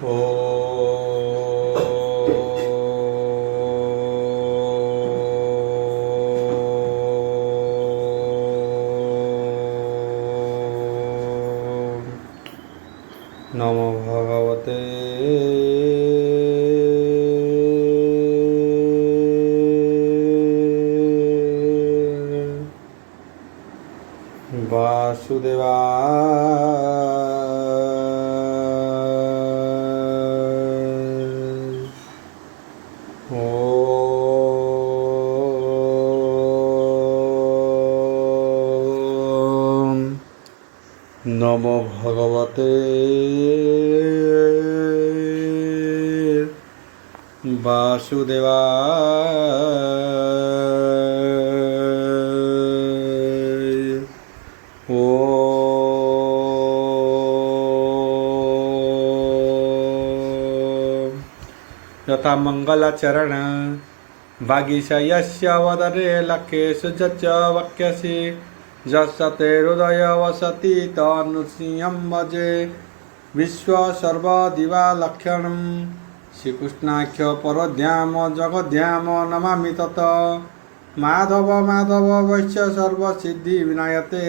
নমো ভগবতে বাসুদেবায়। ওম নমো ভগবতে বাসুদেবায়। ওম যথা মঙ্গলাচরণ বাগীশয়স্য वदने लक्ष्येषु च वाक्यसि यस्य ते हृदय वसति तन्नृसिंहं भजे विश्व सर्वदिवा लक्षणं श्रीकृष्णाख्य परध्याम जगद्धाम नमामि तत् माधव माधव वैश्य सर्वसिद्धि विनायते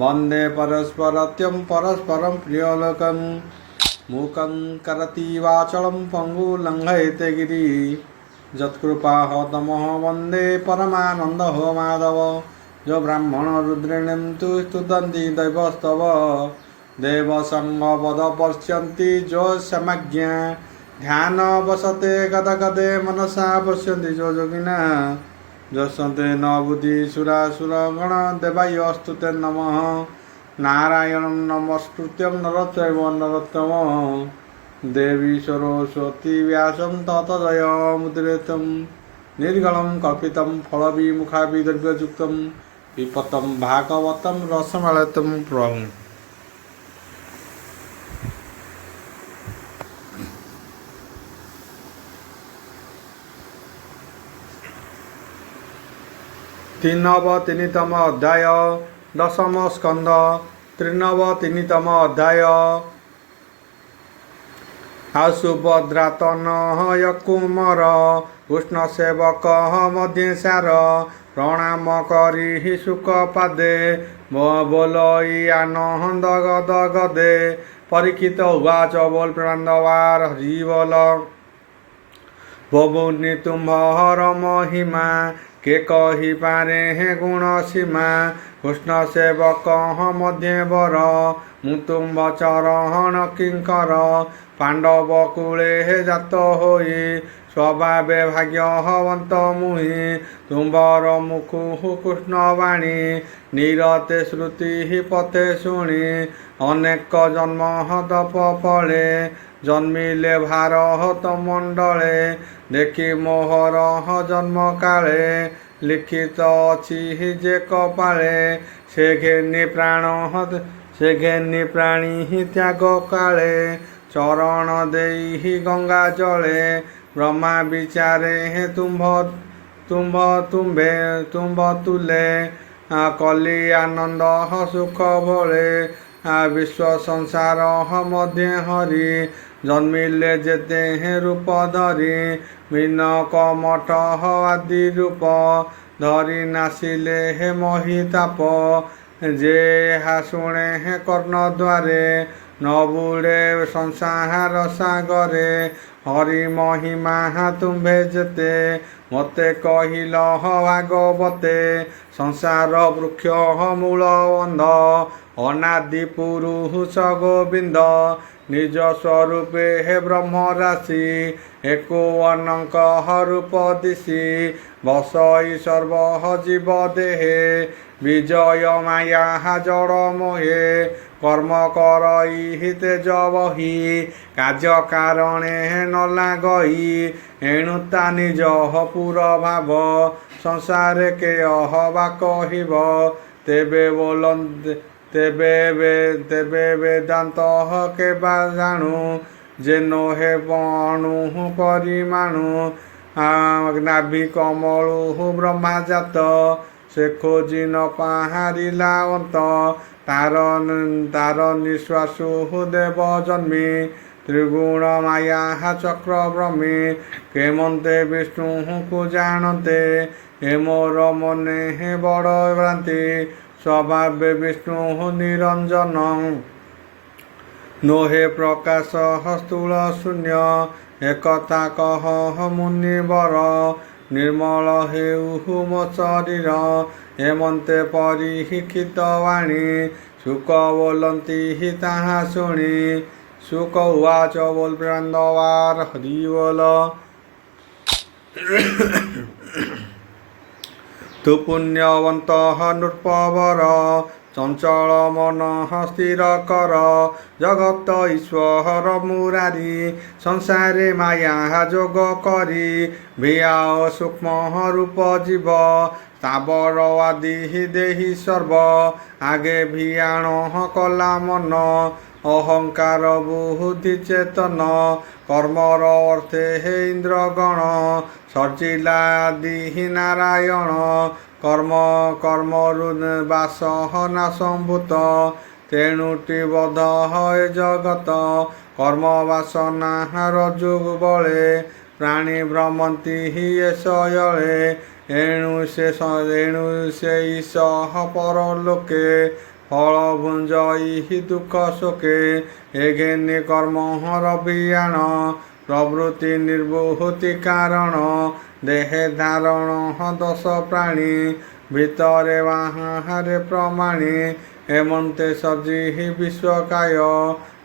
वन्दे परस्परत्यं परस्परं प्रियलोकं मूकं करति वाचलं पंगु लंघयते गिरि यत्कृपाहतमः वन्दे परमानन्दः माधव जो ब्राह्मण रुद्रेणं तु स्तुतन्ति दैवस्तव देवसङ्गपद पश्यन्ति जो समज्ञा ध्यान वसते गदगदे मनसा पश्यन्ति जो योगिना यस्ते न बुद्धिसुरासुरगण देवायस्तु ते नमः नारायणं नमस्कृत्यं नरचैव नरोत्तमं देवी सरस्वती व्यासं ततोजयमुदीरयेत् निर्गलं कल्पितं फलविमुखाभिद्रव्ययुक्तं पिबतं भागवतं रसमलयं प्रभुम्। तीनवतिनितम अध्याय दशम स्कंद त्रिनवतिनितम अध्याय आसुभद्रातनः कुमार कृष्णसेवक मध्यसार प्रणाम करी सुखपादे बोलई आनंद गदगदे परीक्षित उवाच बोल प्राणवार हरि बोल बबुनि तुम्भर महिमा के कही पारे हे गुण सीमा कृष्ण सेवक मध्य बर मुतुम्ब चरण किंकर पांडव कूले हे जात होई स्वभावे भाग्यवंत मुहि तुम्बर मुखु कृष्ण वाणी निरते श्रुति पथे शुणी अनेक जन्म तप फले जन्मिले भारत मंडले देखी मोहर जन्म काले लिखित अच्छी जे कपाले से घेनी प्राणी त्याग काले चरण देहि गंगा जले ब्रह्मा विचारे हे तुम्भ तुले कली आनंद सुख भोले विश्व संसार मध्य हरि जन्मिले जेते हे रूप धरी मीनक मठ आदि रूप धरी नासिले हे महिताप जे हा शुणे हे कर्ण द्वारे न बुड़े संसार सागरे हरि महिमा तुम्भे जेते मते कहिल भागवते संसार वृक्ष मूल बंध अनादि पुरुष गोविंद निज स्वरूपे हे ब्रह्म राशि एको अनंक रूप दिशि बसई सर्व जीव देहे विजय माया जड़ मोहे कर्म करई तेज बही कार्य कारणे न लागई एणुता निज पुर भाव संसार के अहबा कहिब तेबे बोलते तेबे वेदांत के जानू जेनो हे बणु परिमाणु नाभि कमलु ब्रह्मा जात से खोजी न पाहारिला अंत तार निश्वासु देव जन्मी त्रिगुण माया चक्र ब्रह्मे केमंते विष्णु को जानते हे मोर मने हे बड़ भ्रांति स्वभाव विष्णु निरंजन नोहे प्रकाश स्थूल शून्य एकता कह मुनिवर निर्मल हेउ मो शरीर हेमंते परिहित वाणी सुख बोलती ताहा शुणी सुख उवाच बोल प्रांदवार हरि बोल तु पुण्यवंत नृपवर चंचल मन स्थिर कर जगत ईश्वर मुरारी संसारे माया जोग करी भिया सूक्ष्म रूप जीव स्थावर आदि देहि सर्व आगे भियाण कला मन अहंकार बुद्धि चेतन कर्मर अर्थे हे इंद्रगण सर्जिला आदि नारायण कर्म कर्मरु बासह नासंभूत तेणुटी बध हे जगत कर्म बासना रजुग बळे प्राणी भ्रमंती शयळे एणु से ईशः परलोके फल भुंजई दुख शोके एघेनि कर्म रबियाण प्रवृत्ति निर्बुति कारण देहे धारण दश प्राणी भितरे बाहारे प्रमाणी हेमंते सजी विश्वकाय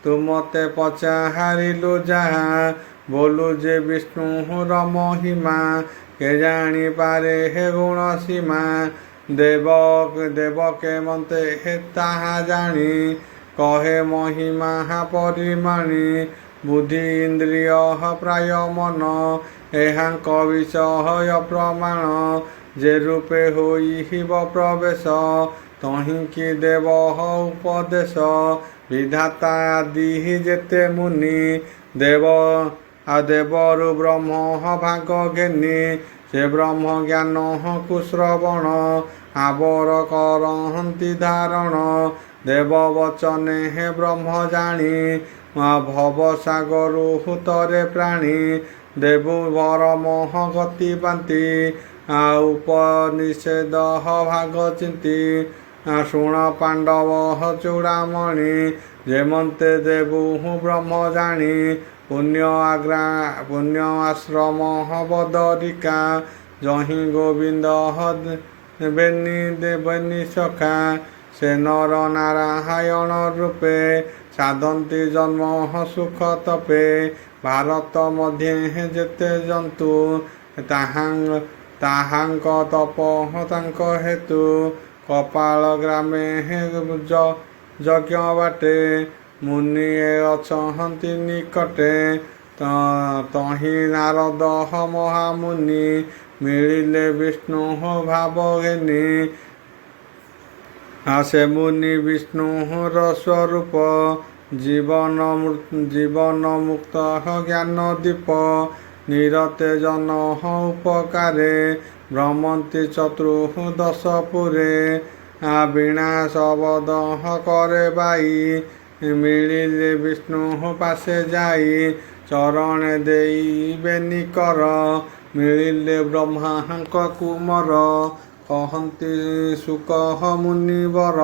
तुमते पचारिलु जहाँ बोलु जे विष्णुर महिमा के जानी पारे हे गुण सीमा देव देव के मते हे ताहा जानी कहे महिमा परिमाणी बुद्धि इंद्रिय प्राय मन एहांक विषय प्रमाण जे रूपे होई प्रवेश तहीं कि देव उपदेश विधाता आदि जेते मुनि देव देवरु ब्रह्म भाग घेनी से ब्रह्म ज्ञान कुश्रवण आवर करहंती धारण देव वचने हे ब्रह्म जानी भव सागरु तरे प्राणी देवु वरमह गति बांति उपनिषेध भाग चिंती शुण पांडव चूड़ामणि जेमंते देवु ब्रह्म जानी पुण्य आश्रम बदरिका जहि गोविंद बेनी सखा से नर नारायण रूपे साधंती जन्म सुख तपे भारत मध्य जेते जंतु ताहांक तप तांक हेतु कपाल ग्रामे यज्ञ बाटे मुनि अछहंती निकटे तहि नारद महामुनि मिलिले विष्णु भाव घेनी से मुनि विष्णुर स्वरूप जीवन मुक्त ज्ञान दीप निरते जन उपकारे भ्रमंती चतुर्दश पुरे वीणा शबद करे बाई मिलिले विष्णु पासे जाई चरण देई कर मिलिले ब्रह्मांक कुमर कहंती सुख मुनिवर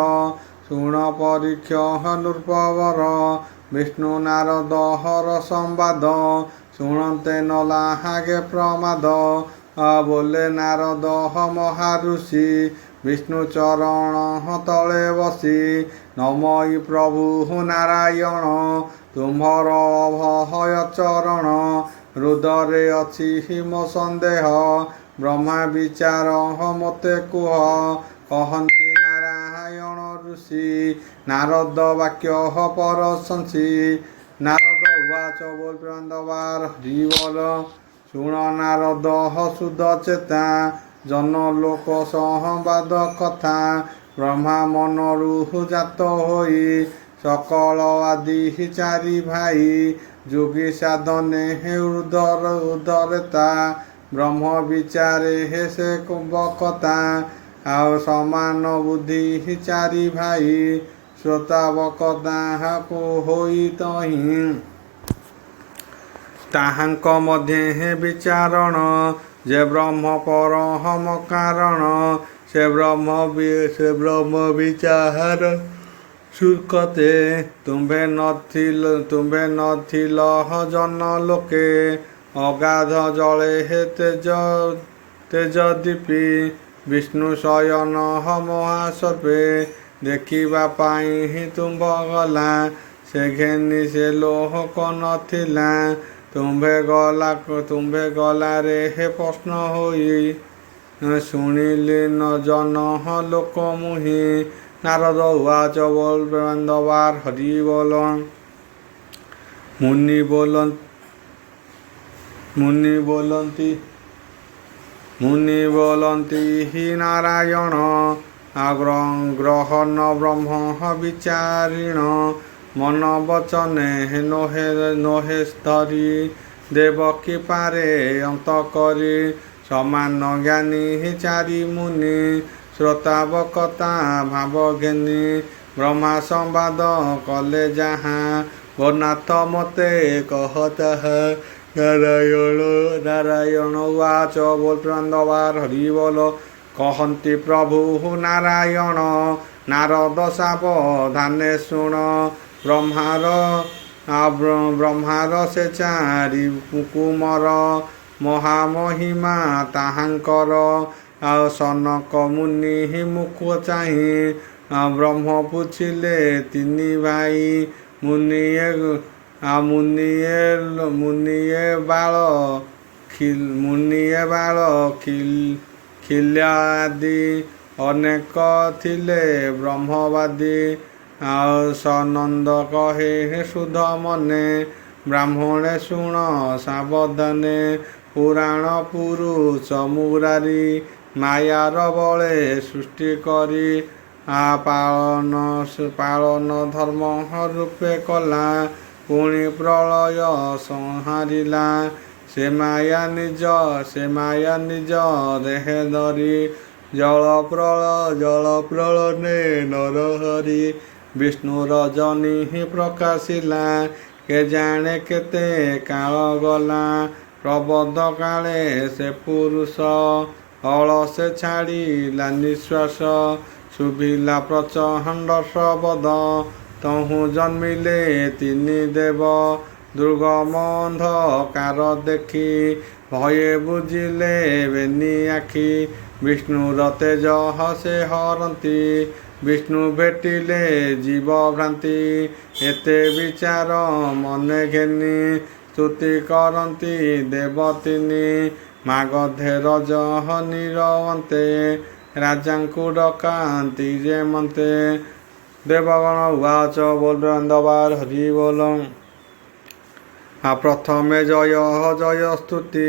शुण परीक्ष नृपवर विष्णु नारद हर संवाद शुणते नलाहागे प्रमाद बोले नारद महाऋषि विष्णु चरण तले बसी नमई प्रभु नारायण तुम्हर अभय चरण हृदय अच्छी मो सन्देह ब्रह्मा विचार मते कुह कहंती नारायण ऋषि नारद वाक्य परशंसी नारद उवाच बोल प्रांदवार हरि बोल शुण नारद सुद चेता जन लोक संवाद कथा ब्रह्मा मनरु जात होई सकल आदि चारि भाई जोगी साधने हे उदरता ब्रह्म विचारे हे से कुंभकता आउ समान बुद्धि चारि भाई श्रोता बकता को होई तहीं ତାହାଙ୍କ ମଧ୍ୟେ ବିଚାରଣ ଯେ ବ୍ରହ୍ମ ପରମ କାରଣ ସେ ବ୍ରହ୍ମ ବିଚାର ସୁକତେ ତୁମ୍ଭେ ନଥିଲ ଜନ ଲୋକେ ଅଗାଧ ଜଳେ ତେଜ ଦୀପି ବିଷ୍ଣୁ ଶୟନ ମହାସର୍ପେ ଦେଖିବା ପାଇଁ ହିଁ ତୁମ୍ଭ ଗଲା ସେ ଘେନି ସେ ଲୋକ ନଥିଲା ତୁମ୍ଭେ ଗଲାରେ ହେ ପ୍ରଶ୍ନ ହୋଇ ଶୁଣିଲି ନ ଜନ ଲୋକ ମୁହିଁ ନାରଦ ଉବାଚ ବୋଲ ପ୍ରେମାନନ୍ଦବାର ହରି ବୋଲ ମୁନି ବୋଲନ୍ତି ହି ନାରାୟଣ ଗ୍ରହଣ ବ୍ରହ୍ମ ବିଚାରିଣ ମନ ବଚନେ ନୋହେ ଧରି ଦେବକୀ ପାରେ ଅନ୍ତ କରି ସମାନ ଜ୍ଞାନୀ ଚାରି ମୁନି ଶ୍ରୋତାବକତା ଭାବ ଘେନି ବ୍ରହ୍ମା ସମ୍ବାଦ କଲେ ଯାହା ଗୋନାଥ ମତେ କହ ତାହା ନାରାୟଣ ଉବାଚ ବୋଲ ପ୍ରେମାନନ୍ଦବାର ହରି ବୋଲ କହନ୍ତି ପ୍ରଭୁ ନାରାୟଣ ନାରଦ ସାବଧାନେ ଶୁଣ ବ୍ରହ୍ମାର ସେ ଚାରି କୁମର ମହାମହିମା ତାହାଙ୍କର ଆଉ ସନକ ମୁନି ମୁଖ ଚାହିଁ ବ୍ରହ୍ମ ପୁଛିଲେ ତିନି ଭାଇ ମୁନିଏ ବାଳ ଖିଲ୍ୟା ଆଦି ଅନେକ ଥିଲେ ବ୍ରହ୍ମବାଦୀ ଆଉ ସନନ୍ଦ କହେ ସୁଧ ମନେ ବ୍ରାହ୍ମଣେ ଶୁଣ ସାବଧାନେ ପୁରାଣ ପୁରୁଷ ମୁରାରୀ ମାୟାର ବଳେ ସୃଷ୍ଟି କରି ପାଳନ ଧର୍ମ ରୂପେ କଲା ପୁଣି ପ୍ରଳୟ ସଂହାରିଲା ସେ ମାୟା ନିଜ ଦେହେ ଧରି ଜଳ ପ୍ରଳନେ ନରହରି ବିଷ୍ଣୁ ରଜନୀ ପ୍ରକାଶିଲା କେଜାଣେ କେତେ କାଳ ଗଲା ପ୍ରବୋଧ କାଳେ ସେ ପୁରୁଷ ଅଳସେ ଛାଡ଼ିଲା ନିଶ୍ୱାସ ଶୁଭିଲା ପ୍ରଚଣ୍ଡ ଶବଦ ତହୁଁ ଜନ୍ମିଲେ ତିନି ଦେବ ଦୁର୍ଗମ ଅନ୍ଧକାର ଦେଖି ଭୟେ ବୁଝିଲେ ବେନି ଆଖି ବିଷ୍ଣୁର ତେଜ ସେ ହରନ୍ତି ବିଷ୍ଣୁ ଭେଟିଲେ ଜୀବ ଭ୍ରାନ୍ତି ଏତେ ବିଚାର ମନେ ଘେନି ସ୍ତୁତି କରନ୍ତି ଦେବତିନି ମାଗଧେ ରଜ ନିରବନ୍ତେ ରାଜାଙ୍କୁ ଡକାନ୍ତି ଯେ ମନ୍ତେ ଦେବଗଣ ଉବାଚ ବୋଲ ପ୍ରେମାନନ୍ଦବାର ହରି ବୋଲ ପ୍ରଥମେ ଜୟ ସ୍ତୁତି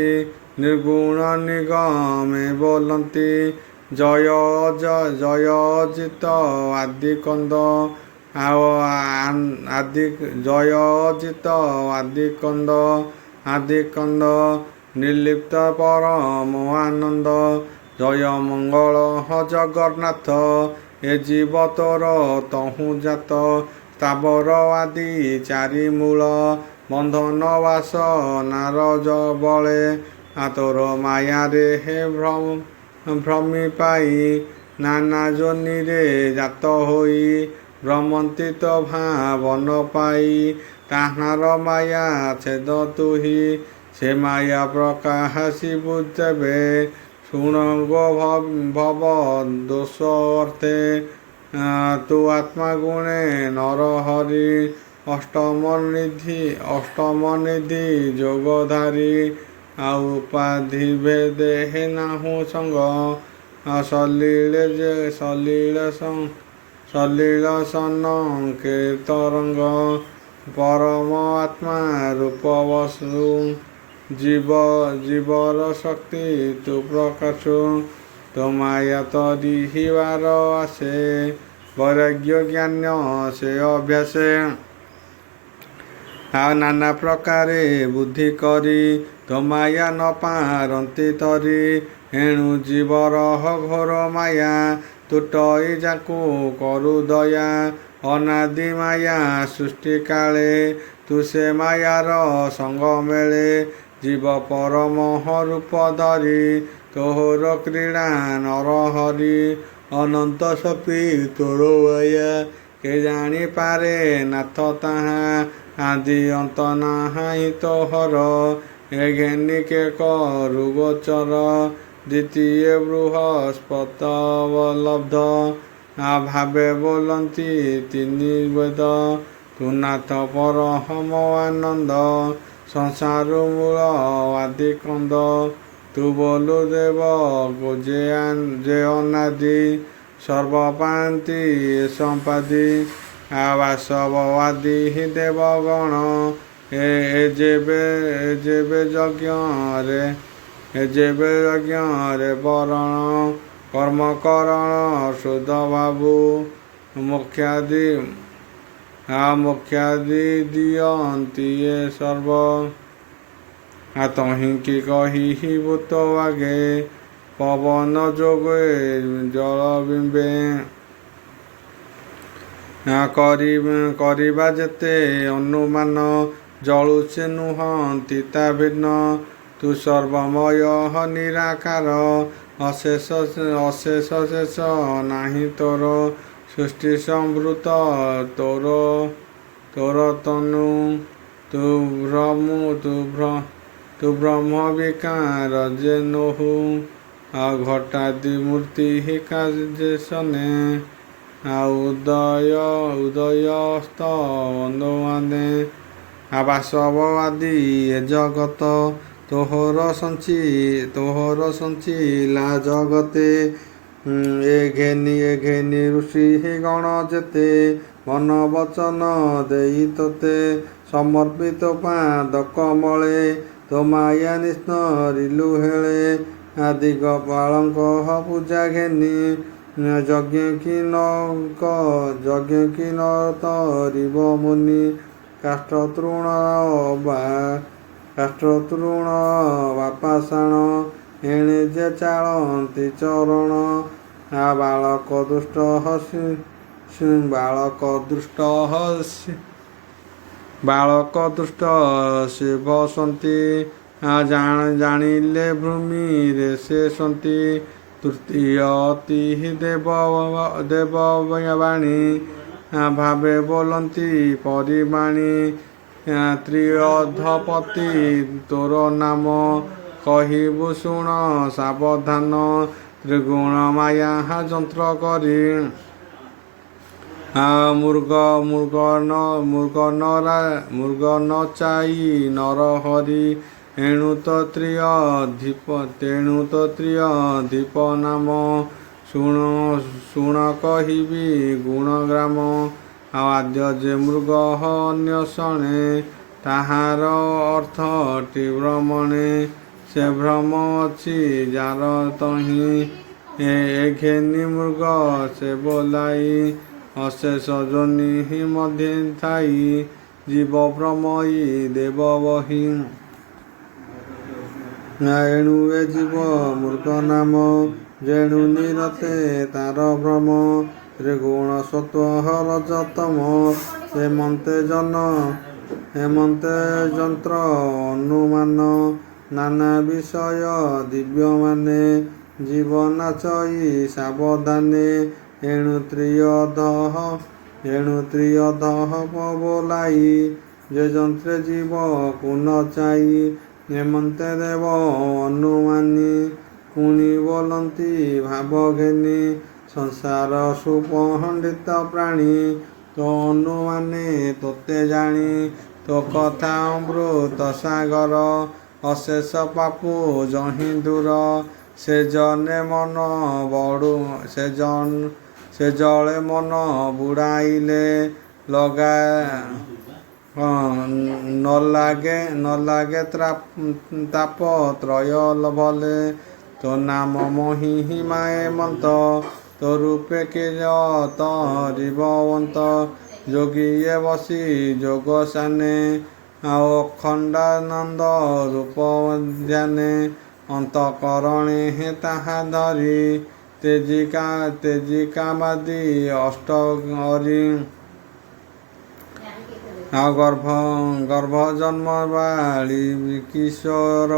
ନିର୍ଗୁଣ ନିଗମେ ବୋଲନ୍ତି ଜୟ ଅଜିତ ଆଦି କନ୍ଦ ଆଦି କନ୍ଦ ନିର୍ଲିପ୍ତ ପରମ ଆନନ୍ଦ ଜୟ ମଙ୍ଗଳ ଜଗନ୍ନାଥ ଏ ଜୀବ ତୋର ତହୁଁ ଜାତ ସ୍ଥାବର ଆଦି ଚାରି ମୂଳ ବନ୍ଧନ ବାସ ନାରଜ ବଳେ ତୋର ମାୟାରେ ହେ ଭ୍ରମି ପାଇ ନାନା ଯୋନିରେ ଜାତ ହୋଇ ଭ୍ରମନ୍ତି ତ ଭାବନ ପାଇ ତାହାର ମାୟା ଛେଦ ତୁହି ସେ ମାୟା ପ୍ରକାଶି ବୁଝେବେ ଶୁଣ ଗୋ ଭବ ଦୋଷ ଅର୍ଥେ ତୁ ଆତ୍ମା ଗୁଣେ ନରହରି ଅଷ୍ଟମ ନିଧି ଯୋଗଧାରୀ ଆଉ ଉପାଧି ଭେଦେ ହେ ନାହୁ ସଙ୍ଗ ସଲିଳ ସନକେତରଙ୍ଗ ପରମ ଆତ୍ମା ରୂପ ବସୁ ଜୀବର ଶକ୍ତି ତୁ ପ୍ରକାଶୁ ତୋ ମାୟା ତରିହିବାର ଆସେ ବୈରାଗ୍ୟ ଜ୍ଞାନ ସେ ଅଭ୍ୟାସେ ଆଉ ନାନା ପ୍ରକାରେ ବୁଦ୍ଧି କରି ତୋ ମାୟା ନ ପାରନ୍ତି ତରି ଏଣୁ ଜୀବର ଘୋର ମାୟା ତୁଟଇ ଯାକୁ କରୁ ଦୟା ଅନାଦି ମାୟା ସୃଷ୍ଟି କାଳେ ତୁ ସେ ମାୟାର ସଙ୍ଗ ମେଳେ ଜୀବ ପରମହ ରୂପ ଧରି ତୋହର କ୍ରୀଡ଼ା ନରହରି ଅନନ୍ତ ଶକ୍ତି ତୋର ମାୟା କେ ଜାଣିପାରେ ନାଥ ତାହା ଆଦି ଅନ୍ତ ନାହିଁ ତୋହର ଏ ଘେନିକେ କରୁ ଗୋଚର ଦ୍ୱିତୀୟ ବୃହସ୍ପତବଲବ୍ଧ ଭାବେ ବୋଲନ୍ତି ତିନି ବେଦ ତୁ ନାଥ ପରମ ଆନନ୍ଦ ସଂସାର ମୂଳ ଆଦି କନ୍ଦ ତୁ ବୋଲୁ ଦେବ ଯେ ଅନାଦି ସର୍ବପାନ୍ତି ସମ୍ପାଦି ବାସବବାଦୀ ଦେବଗଣ ଯେବେ ଯଜ୍ଞରେ ବରଣ କର୍ମକରଣ ଶୁଦ୍ଧ ଭାବୁ ମୋକ୍ଷାଦି ଦିଅନ୍ତି ଏ ସର୍ବ ତହିଁକି କହିବୁ ତ ଆଗେ ପବନ ଯୋଗେ ଜଳ ବିମ୍ବେ କରିବା ଯେତେ ଅନୁମାନ ଜଳୁଛେ ନୁହନ୍ତି ତା ଭିନ୍ନ ତୁ ସର୍ବମୟ ନିରାକାର ଅଶେଷ ଶେଷ ନାହିଁ ତୋର ସୃଷ୍ଟି ସମ୍ଭୃତ ତୋର ତନୁ ତୁ ବ୍ରହ୍ମ ବିକାର ଯେ ନୋହୁ ଘଟାଦି ମୂର୍ତ୍ତି ଯେ ସନେ ଉଦୟସ୍ତ ବନ୍ଧୁମାନେ ବାସବ ଆଦି ଏ ଜଗତ ତୋହର ସଞ୍ଚିଲା ଜଗତେ ଏ ଘେନି ଋଷି ଗଣ ଯେତେ ମନ ବଚନ ଦେଇ ତୋତେ ସମର୍ପିତ ପାଦ କମଳେ ତୋ ମାୟା ନିସ୍ତରିଲୁ ହେଳେ ଆଦି ଗୋପାଳଙ୍କ ପୂଜା ଘେନି ଯଜ୍ଞ କି ନ ତରିବ ମୁନି କାଷ୍ଠ ତୃଣ ବାପାଷାଣ ଏଣେ ଯେ ଚାଳନ୍ତି ଚରଣ ବାଳକ ଦୁଷ୍ଟ ଶିବସନ୍ତି ଜାଣିଲେ ଭୂମିରେ ସେ ସନ୍ତି ତୃତୀୟ ଅତି ଦେବବାଣୀ ଭାବେ ବୋଲନ୍ତି ପରିବାଣୀ ତ୍ରିଅଧପତି ତୋର ନାମ କହିବୁ ଶୁଣ ସାବଧାନ ତ୍ରିଗୁଣ ମାୟା ଯନ୍ତ୍ର କରି ମୃଗ ନଚାଇ ନରହରି ଏଣୁ ତ ତ୍ରିଅଧିପ ନାମ ଶୁଣ କହିବି ଗୁଣଗ୍ରାମ ଆଦ୍ୟ ଯେ ମୃଗ ଅନ୍ୱେଷଣେ ତାହାର ଅର୍ଥଟି ଭ୍ରମଣେ ସେ ଭ୍ରମ ଅଛି ଯାର ତହିଁ ଏ ଘେନି ମୃଗ ସେ ବୋଲାଇ ଅଶେଷ ଯୋନି ମଧ୍ୟ ଥାଇ ଜୀବ ଭ୍ରମୟୀ ଦେବ ବହି ଏଣୁ ଏ ଜୀବ ମୃଗ ନାମ ଯେଣୁ ନିରତେ ତାର ଭ୍ରମ ତ୍ରିଗୁଣ ସତ୍ୱ ରଜତମ ହେମନ୍ତେ ଯନ୍ତ୍ର ଅନୁମାନ ନାନା ବିଷୟ ଦିବ୍ୟମାନେ ଜୀବ ନାଚଇ ସାବଧାନେ ଏଣୁ ତ୍ରିଅଧଃ ବୋଲାଇ ଯେ ଯନ୍ତ୍ରେ ଜୀବ ପୁନଚାଇ ହେମନ୍ତେ ଦେବ ଅନୁମାନି ପୁଣି ବୋଲନ୍ତି ଭାବ ଘେନି ସଂସାର ସୁପଣ୍ଡିତ ପ୍ରାଣୀ ତୋ ଅନୁମାନେ ତୋତେ ଜାଣି ତୋ କଥା ଅମୃତ ସାଗର ଅଶେଷ ପାପୁ ଯହିଁ ଦୂର ସେ ଜଳେ ମନ ବୁଡ଼ାଇଲେ ନ ଲାଗେ ତାପ ତ୍ରୟ ଭଲେ ତୋ ନାମ ମହିମାଏ ମନ୍ତ ତୋ ରୂପେ ତରିବନ୍ତ ଯୋଗୀଏ ବସି ଯୋଗ ସାନେ ଆଉ ଅଖଣ୍ଡାନନ୍ଦ ରୂପ ଧ୍ୟାନେ ଅନ୍ତଃକରଣେ ତାହା ଧରି ତେଜିକାମାଦି ଅଷ୍ଟଗରି ଗର୍ଭ ଜନ୍ମ ବାଳି କିଶୋର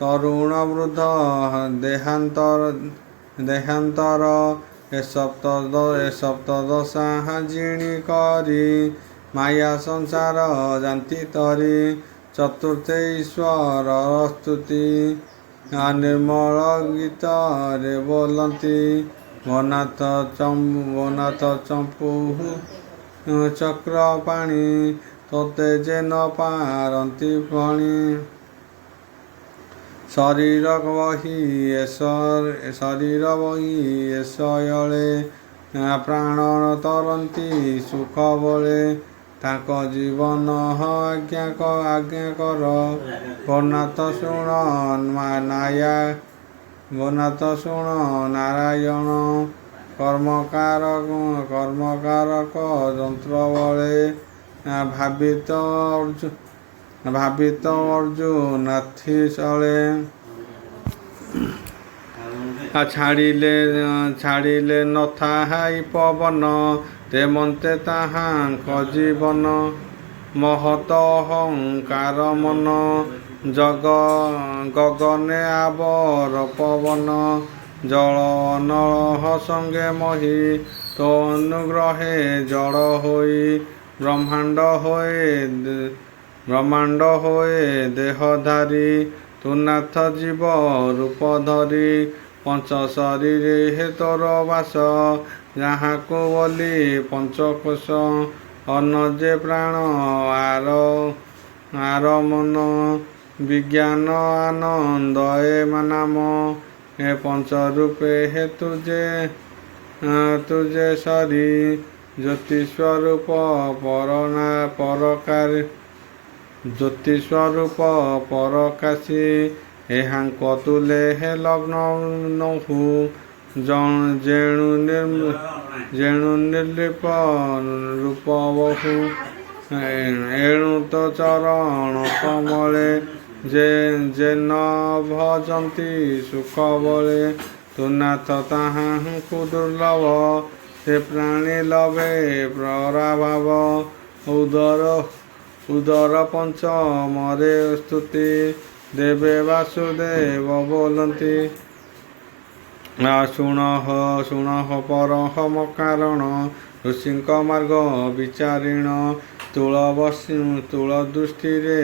ତରୁଣ ବୃଦ୍ଧ ଦେହାନ୍ତର ଏ ସପ୍ତଦଶା ଜିଣି କରି ମାୟା ସଂସାର ଜାନ୍ତି ତରି ଚତୁର୍ଥେ ଈଶ୍ୱର ସ୍ତୁତି ନିର୍ମଳ ଗୀତରେ ବୋଲନ୍ତି ବନାଥ ଚମ୍ପୁ ଚକ୍ର ପାଣି ତୋତେ ଯେ ନ ପାରନ୍ତି ଫଣି ଶରୀର ବହି ଏସୟଳେ ପ୍ରାଣ ତରନ୍ତି ସୁଖ ବଳେ ତାଙ୍କ ଜୀବନ ଆଜ୍ଞା କର ବନାଥ ଶୁଣ ନାରାୟଣ କର୍ମକାରକ ଯନ୍ତ୍ର ବଳେ ଭାବିତ ଅର୍ଜୁନାଥି ଚଳେ ଛାଡ଼ିଲେ ନଥାଇ ପବନ ତେମନ୍ତେ ତାହାଙ୍କ ଜୀବନ ମହତ ଅହଙ୍କାର ମନ ଗଗନେ ଆବର ପବନ ଜଳ ନଳ ସଙ୍ଗେ ମହି ତୋ ଅନୁଗ୍ରହେ ଜଳ ହୋଇ ବ୍ରହ୍ମାଣ୍ଡ ହୋଏ ଦେହଧାରୀ ତୁ ନାଥ ଜୀବ ରୂପ ଧରି ପଞ୍ଚ ଶରୀରେ ହେ ତୋର ବାସ ଯାହାକୁ ବୋଲି ପଞ୍ଚକୋଶ ଅନ୍ନ ଯେ ପ୍ରାଣ ଆର ମନ ବିଜ୍ଞାନ ଆନନ୍ଦ ଏ ନାମ ଏ ପଞ୍ଚ ରୂପେ ହେ ତୁଜେ ସରି ଜ୍ୟୋତି ସ୍ୱରୂପ ପରକାଶୀ ଏହାଙ୍କ ତୁଲେ ହେ ଲଗ୍ନ ନହୁ ଯେଣୁ ନିର୍ଲିପ ରୂପ ବହୁ ଏଣୁ ତ ଚରଣ କମଳେ ଯେ ନ ଭଜନ୍ତି ସୁଖ ବଳେ ତୁ ନାଥ ତାହାଙ୍କୁ ଦୁର୍ଲଭ ସେ ପ୍ରାଣୀ ଲଭେ ପ୍ରରାଭାବ ଉଦର ପଞ୍ଚମରେ ସ୍ତୁତି ଦେବେ ବାସୁଦେବ ବୋଲନ୍ତି ଶୁଣ ପରମ କାରଣ ଋଷିଙ୍କ ମାର୍ଗ ବିଚାରିଣ ତୁଳ ଦୃଷ୍ଟିରେ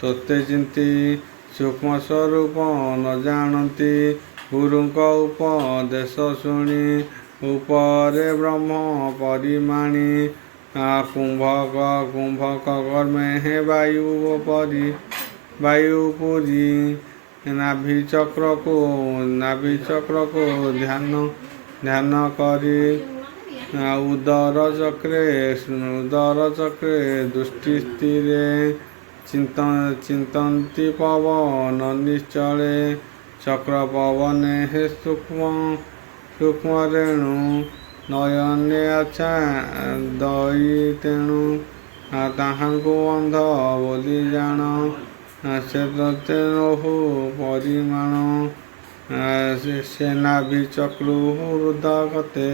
ତୋତେ ଚିନ୍ତି ସୂକ୍ଷ୍ମ ସ୍ୱରୂପ ନ ଜାଣନ୍ତି ଗୁରୁଙ୍କ ଉପଦେଶ ଶୁଣି ଉପରେ ବ୍ରହ୍ମ ପରିମାଣି କୁମ୍ଭକ କର୍ମେ ହେ ବାୟୁ ପୁରୀ ନାଭି ଚକ୍ରକୁ ଧ୍ୟାନ କରି ଉଦର ଚକ୍ରେ ଦୃଷ୍ଟି ସ୍ଥିରେ ଚିନ୍ତନ୍ତି ପବନ ନିଶ୍ଚଳେ ଚକ୍ର ପବନେ ହେ ସୂକ୍ଷ୍ମ ରେଣୁ ନୟନେ ଆଚ୍ଛା ଦଇ ତେଣୁ ତାହାଙ୍କୁ ଅନ୍ଧ ବୋଲି ଜାଣ ସେ ତତେ ନହୁ ପରିମାଣ ସେ ନାଭି ଚକ୍ରୁ ହୃଦଗତେ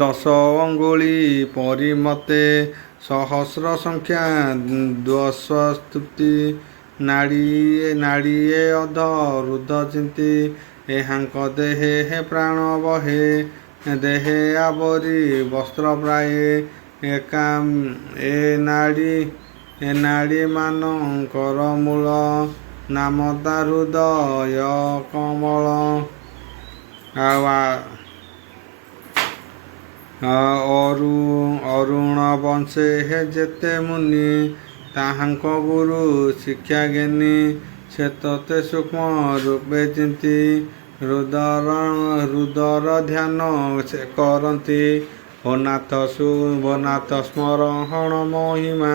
ଦଶ ଅଙ୍ଗୁଳି ପରିମତେ ସହସ୍ର ସଂଖ୍ୟା ଦୋଷସ୍ତୁତି ନାଡ଼ିଏ ଅଧ ରୁଦ୍ଧ ଚିନ୍ତି ଏହାଙ୍କ ଦେହେ ହେ ପ୍ରାଣ ବହେ ଦେହେ ଆବରି ବସ୍ତ୍ର ପ୍ରାୟେ ଏ ନାଡ଼ି ମାନଙ୍କର ମୂଳ ନାମ ତା ହୃଦୟ କମଳ ଅରୁଣ ବଂଶେ ହେ ଯେତେ ମୁନି ତାହାଙ୍କ ଗୁରୁ ଶିକ୍ଷା ଜ୍ଞାନୀ ସେ ତତେ ସୂକ୍ଷ୍ମ ରୂପେ ଚିନ୍ତି ହୃଦର ଧ୍ୟାନ ସେ କରନ୍ତି ଭନାଥ ସ୍ମରଣ ମହିମା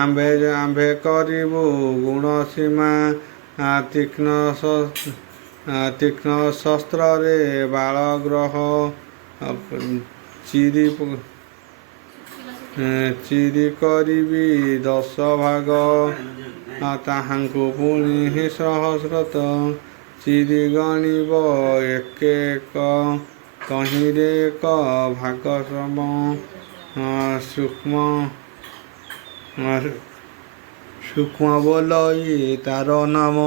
ଆମ୍ଭେ କରିବୁ ଗୁଣ ସୀମା ତୀକ୍ଷ୍ଣ ଶସ୍ତ୍ରରେ ବାଳଗ୍ରହ ଚିରି କରିବି 10 ଭାଗ ତାହାଙ୍କୁ ପୁଣି ସହସ୍ରତ ଚିରି ଗଣିବ ଏକ ତହିଁରେ ଏକ ଭାଗ ସମ ସୂକ୍ଷ୍ମ ସୂକ୍ଷ୍ମ ବୋଲଇ ତାର ନାମ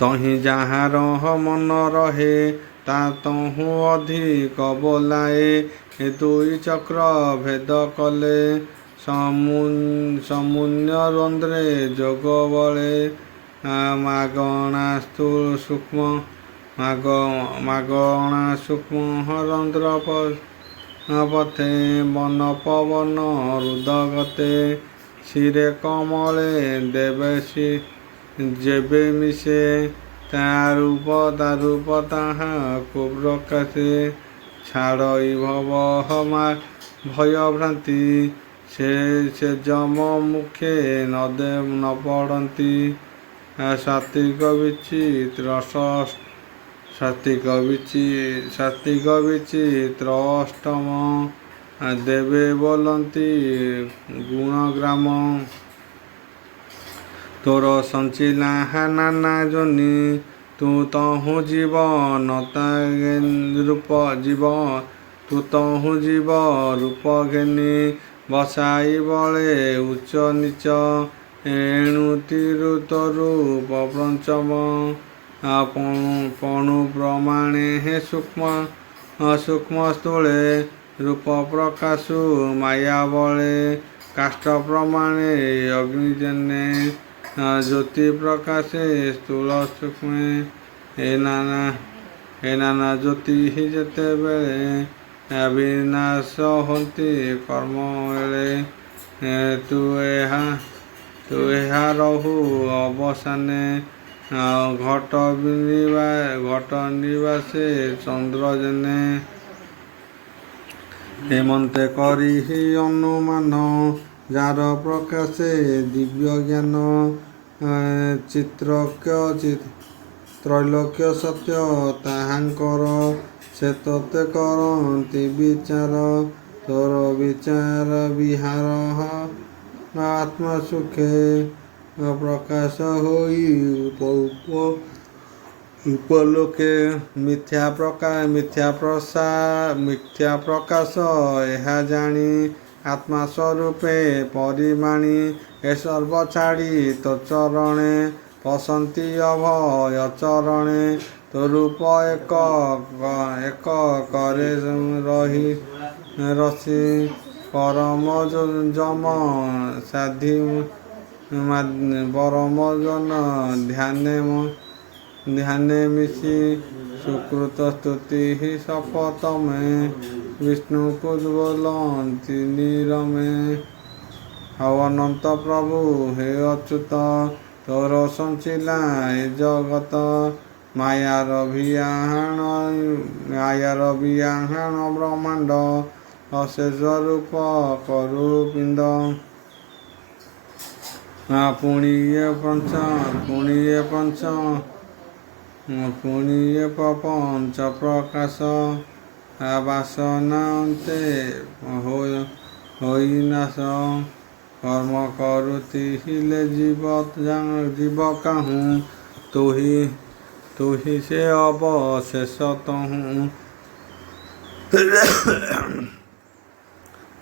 ତହିଁ ଯାହାର ମନ ରହେ ତା ତହୁଁ ଅଧିକ ବୋଲାଏ। ଏ ଦୁଇ ଚକ୍ର ଭେଦ କଲେ ସମୁନ୍ୟ ରନ୍ଧ୍ରେ ଯୋଗ ବଳେ। ମାଗଣା ସୂକ୍ଷ୍ମ ମାଗଣା ସୂକ୍ଷ୍ମ ରନ୍ଧ୍ର ପଥେ ବନ ପବନ ହୃଦଗତେ। ଶିରେ କମଳେ ଯେବେ ମିଶେ ତା ରୂପ ତାହାକୁ ପ୍ରକାଶେ। ଛାଡ଼ଇ ଭୟ ଭ୍ରାନ୍ତି ସେ ଯମ ମୁଖେ ନ ପଡ଼ନ୍ତି। ସାତ୍ତ୍ୱିକ ବିଚିତ୍ର ଅଷ୍ଟମ ଦେବେ ବୋଲନ୍ତି ଗୁଣଗ୍ରାମ। ତୋର ସଞ୍ଚିଲା ନାନା ଯୋନି ତୁ ତହୁଁ ଜୀବ ରୂପ ଘେନି। ବସାଇ ବଳେ ଉଚ୍ଚ ନିଚ ଏଣୁ ତୋରୁ ପଞ୍ଚମ। ପଣୁ ପ୍ରମାଣେ ସୂକ୍ଷ୍ମ ସ୍ଥୂଳେ ରୂପ ପ୍ରକାଶୁ ମାୟା ବଳେ। କାଷ୍ଠ ପ୍ରମାଣେ ଅଗ୍ନିଜନେ ଜ୍ୟୋତି ପ୍ରକାଶେ ସ୍ଥୂଳ ସୂକ୍ଷ୍ମେ। ଏ ନାନା ଜ୍ୟୋତି ଯେତେବେଳେ ବିନାଶ ହୁଅନ୍ତି କର୍ମ ବେଳେ। ତୁ ଏହା ରହୁ ଅବସାନେ ଘଟ ନିବାସେ ଚନ୍ଦ୍ର ଜେନେ। ହେମନ୍ତେ କରିହି ଅନୁମାନ ଯାର ପ୍ରକାଶେ ଦିବ୍ୟ ଜ୍ଞାନ। ତ୍ରୈଲୋକ୍ୟ ସତ୍ୟ ତାହାଙ୍କର ସେ ତୋତେ କରନ୍ତି ବିଚାର। ତୋର ବିଚାର ବିହାର ଆତ୍ମା ସୁଖେ ପ୍ରକାଶ ହୋଇ ଉପଲୋକେ। ମିଥ୍ୟା ପ୍ରକାଶ ଏହା ଜାଣି ଆତ୍ମା ସ୍ୱରୂପେ ପରିମାଣି। ଏ ସର୍ବ ଛାଡ଼ି ତୋ ଚରଣେ ପଶନ୍ତି ଅଭୟ ଚରଣେ। ତୋ ରୂପ ଏକ କରେ ରସି ପରମ ଯମ ସାଧି ପରମ ଜନ ଧ୍ୟାନେ ମିଶି। ସୁକୃତ ସ୍ତୁତି ଶପଥମେ ବିଷ୍ଣୁକୁ ବୋଲନ୍ତି ନିରମେ। ହଉ ଅନନ୍ତ ପ୍ରଭୁ ହେ ଅଚ୍ୟୁତ ତୋର ସଞ୍ଚିଲା ଏ ଜଗତ। ମାୟାର ବିଆହାଣ ବ୍ରହ୍ମାଣ୍ଡ ଅଶେଷ ରୂପ କରୁ ପିଣ୍ଡ। ପୁଣି ଏ ପଞ୍ଚ ପ୍ରକାଶ ବାସନା ଅନ୍ତେ ହୋଇ ନାଶ। କର୍ମ କରୁଥିଲେ ଜୀବ କାହୁଁ ତୁହି ସେ ଅବଶେଷ ତହୁଁ।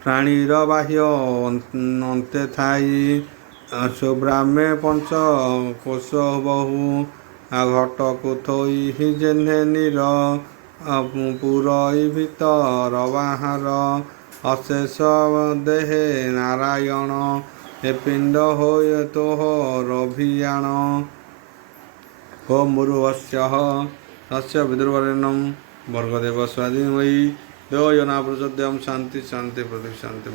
ପ୍ରାଣୀର ବାହ୍ୟ ଅନ୍ତେ ଥାଇ ଶୁଭ୍ରାମେ ପଞ୍ଚ କୋଶ ବହୁ। ଘଟକୁ ଥୋଇ ଜେହ୍ନେ ନୀର ପୁରଇ ଭିତର ବାହାର। ଅଶେଷ ଦେହେ ନାରାୟଣ ଏ ପିଣ୍ଡ ହୋଇ ତୋହର ଭିଆଣ। ଓಂ ଭୂର୍ଭୁବଃ ତସ୍ୟ ବିତୁର୍ବରେଣ୍ୟଂ ଭର୍ଗୋ ଦେବସ୍ୟ ଧୀମହି ଧିୟୋ ୟୋ ନଃ ପ୍ରଚୋଦୟାତ୍। ଶାନ୍ତି ଶାନ୍ତି ପୃଥିବୀ ଶାନ୍ତି।